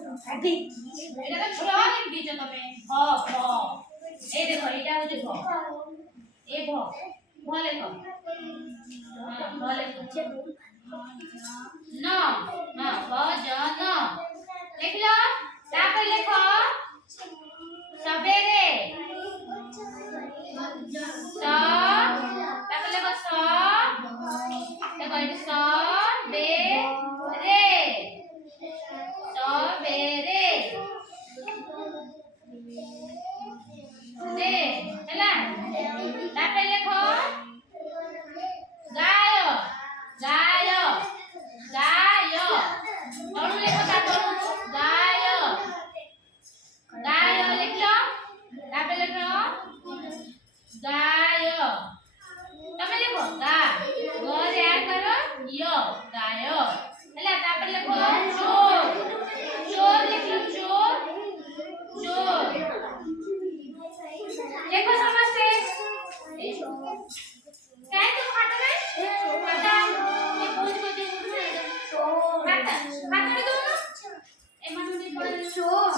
এটা তো ছোট লিখ দিছো তুমি ভ ভ এই দেখো এটা হচ্ছে ভ এ ভ ভ লেখো হ্যাঁ ভ লেখো ন না ভ জ ন লিখলো তারপর লেখো সবেরে স তারপর লেখো স দেখো এটা স বে রে সবেরে দে ହେଲା তারপর লেখো গায় গায় গায় তলু লেখো তারপর গায় গায় লিখলো তারপর লেখো গায় તમે লেখো গা গ রে আ করো য় গায় ହେଲା তারপর লেখো চোর চোর লিখলো চোর চোর লেখো ସମସ୍ତେ କାଇଁ ତୁ ଖାତା ନାଇଁ ଖାତା ଏ ବହୁତ ବଜେ ଖାତା ଖାତା ରେ ଦଉନ ଏମାନଙ୍କୁ ପଢା ଚୋର